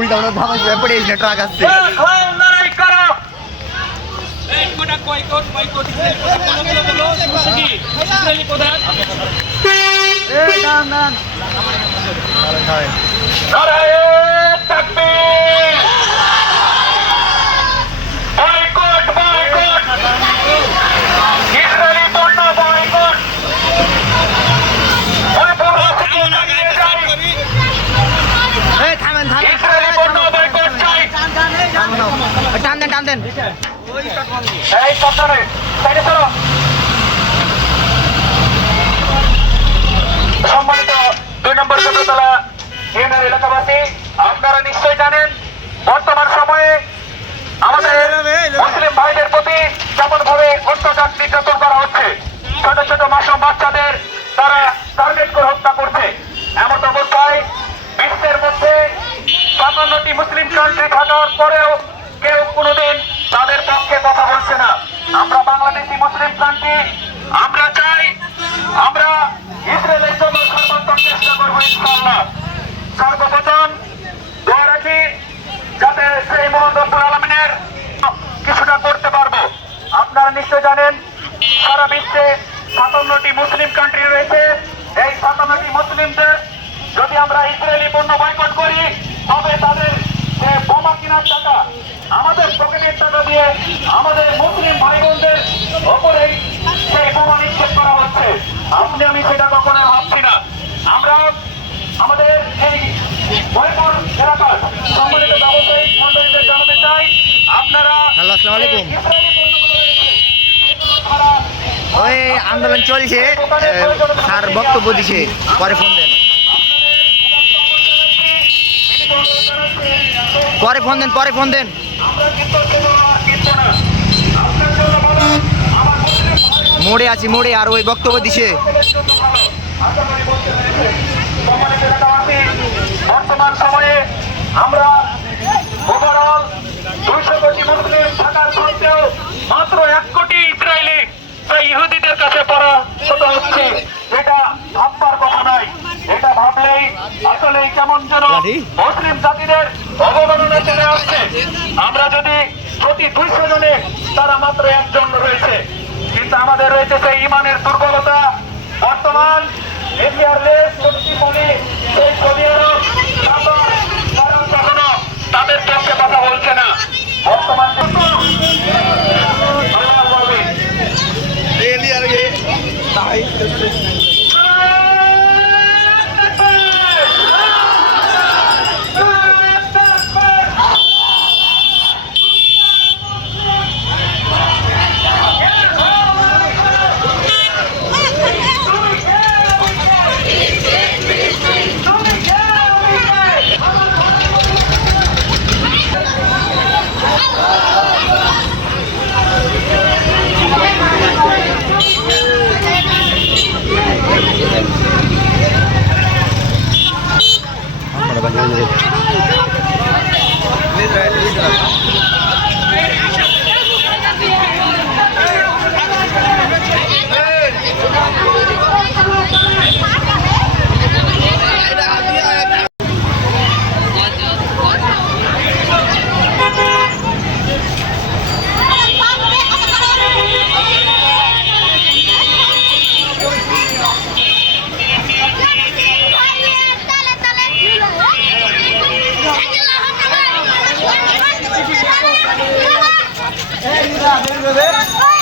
উল্টা উল্টা ধামাই করে পড়ে গেছে ট্রাক আসছে। লড়াই করো লড়াইয়ে তাকবীর টান দেন। এই সাবধানে সাইডে চলো সম্মানিত দুই নম্বর চন্দ্রতলা ইউনিয়ন এলাকাবাসী, আপনারা নিশ্চয়ই জানেন, বর্তমান সময়ে আমাদের মুসলিম ভাইদের প্রতি যেমন ভাবে অত্যাচার নির্যাতন করা হচ্ছে। ছোট ছোট মাসুম বাচ্চাদের তারা টার্গেট করে হত্যা করছে। এমন অবস্থায় বিশ্বের মধ্যে সাতান্নটি মুসলিম কান্ট্রি থাকার পরেও কেউ কোনোদিন তাদের পক্ষে কথা বলছে না। আমরা বাংলাদেশি মুসলিম কান্ট্রি আমরা চাই আমরা ইসরায়েলের জন্য সর্বাত্মক চেষ্টা করব ইনশাআল্লাহ। সর্বপ্রথম দোয়া রাখি যাতে সেই মোহাম্মদ রব্বুল আলমিনের কিছুটা করতে পারব। আপনারা নিশ্চয় জানেন, সারা বিশ্বে সাতান্নটি মুসলিম কান্ট্রি রয়েছে এই সাতান্নটি মুসলিমদের যদি আমরা ইসরায়েলি পণ্য বয়কট করি তবে তাদের যে বোমা কেনার টাকা আমাদের পকেটের টাকা দিয়ে আমাদের মুসলিম ভাই বোনদের ওপরেই সেই বোমা নিক্ষেপ করা হচ্ছে আপনি আমি সেটা কখনো ভাবছি না। আমরা আমাদের এই এলাকার ব্যবসায়িক মন্ডলীদের জানাতে চাই আপনারা ওই আন্দোলন চলছে স্যার বক্তব্য দিছে পরে ফোন দেন। পরে ফোন দেন পরে ফোন দেন। মোড়ে আছি মোড়ে আর ওই বক্তব্য দিছে। বর্তমান সময়ে আমরা ওভারঅল দুইশো কোটি মুসলিম থাকার সত্ত্বেও মাত্র এক কোটি ইসরায়েলি ইহুদিদের কাছে পরাস্ত হচ্ছে। এটা ভাববার কথা নয়। এটা ভাবলেই আসলে কেমন যেন? মুসলিম জাতিদের অবমাননা চলে আসছে। আমরা যদি প্রতি দুইশো জনে তারা মাত্র একজন রয়েছে কিন্তু আমাদের রয়েছে সেই ইমানের দুর্বলতা। বর্তমান তাদের পক্ষে কথা বলছে না। বর্তমান Hey, you